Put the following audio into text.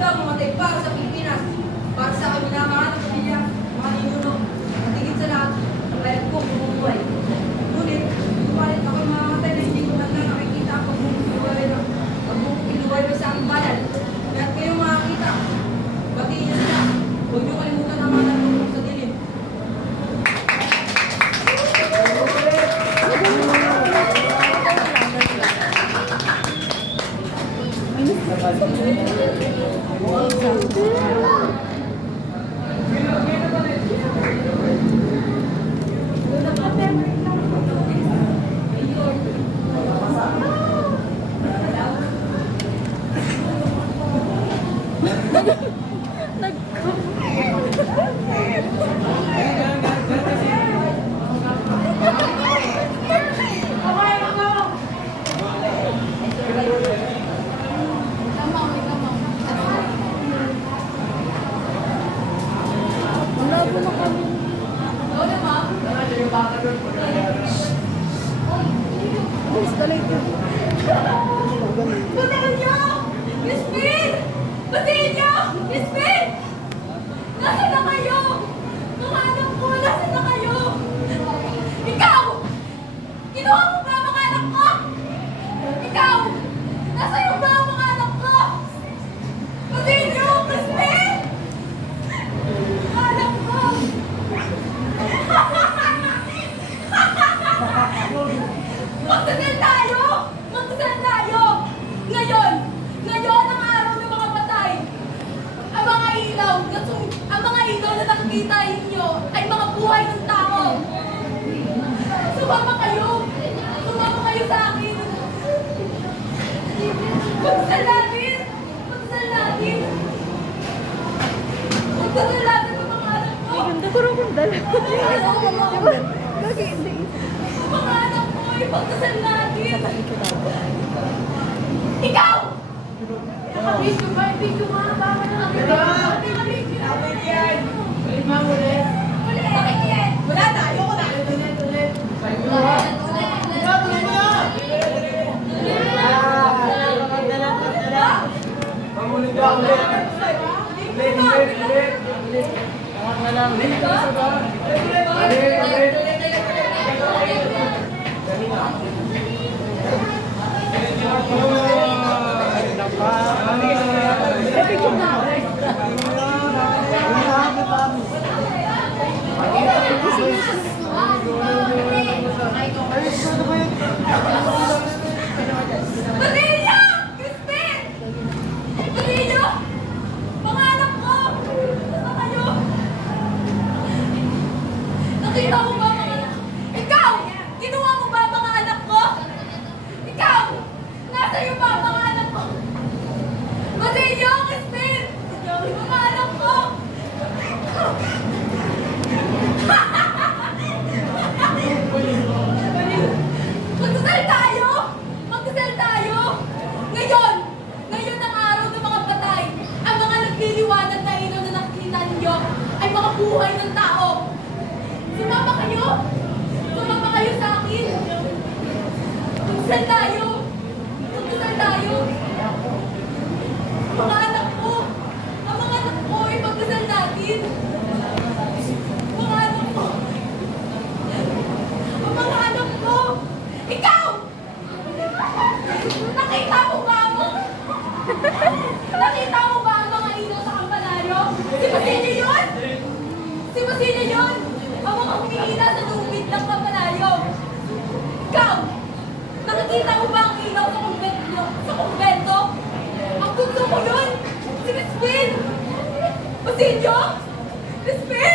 handang mamatay para sa Pilipinas, para sa kami na mga pamilya, mga ninuno, at higit sa lahat, ang bayad ko bumubuhay. Ngunit, sumalit ako mamamatay na hindi ko man lang nakikita ang pagbubuhay sa aking bayan. At kayo makakita, batiin niyo sila. Huwag niyo kalimutan ang mga natulong sa dilim. Puntahan niyo! Miss Pin! Batiin niyo! Miss Pin! Nasaan na kayo? Mga anak ko, nasaan na kayo? Ikaw! Kinuha mo ba ang mga anak ko? Ikaw! Nasaan yung ba ang mga anak ko? Batiin niyo! Miss Pin! Anak ko! Magdasal tayo! Magdasal tayo! Ngayon! Ngayon ang araw ng mga patay! Ang mga ilaw na nakikita ninyo ay mga buhay ng tao! Sumama kayo! Sumama kayo sa akin! Magdasal natin! Magdasal natin! Magdasal natin ang mga anak ko! Ay, ganda ko rin kung dala. Diba? Bakit hindi? Mga anak ko, ipagdasal natin! Ikaw! Nakabidyo ba? Ibidyo nga ba? Nakabidyo! Ulit mo ulit. Ulit! Bakit yan? Wala na! Ayoko na! Ulit! Ulit! Tuloy mo na! Pamulit ka ulit. Ulit, ulit, ulit. Tawag na lang. Ulit, ulit. Basilio! Crispin! Basilio! Mga anak ko! Nasaan kayo? Nakita mo ba mga anak? Ikaw! Kinuha mo ba ang mga anak ko? Ikaw! Nasa iyo ba ang mga anak ko? Basilio! Crispin! Mga anak ko! Magdasal tayo! Magdasal tayo! Ngayon! Ngayon ang araw ng mga patay. Ang mga nagliliwanag na ilaw na nakikita ninyo ay mga buhay ng tao. Sumama kayo! Sumama kayo sa akin! Magdasal tayo! Magdasal tayo! Mga anak ko! Ang mga anak ko ay magdasal natin! Mga anak ko! Ang mga anak ko! Ikaw! Nakita mo ba mo? Nakita mo ba ang mga ilaw sa kampanaryo? Si Basilio yun! Si Basilio yun! Ang mga humihina sa lubid ng kampanaryo! Ikaw! Nakikita mo ba ang ilaw sa kumbento? Sa kumbento? Ang gusto mo yun! Si Crispin! Basilio! Crispin!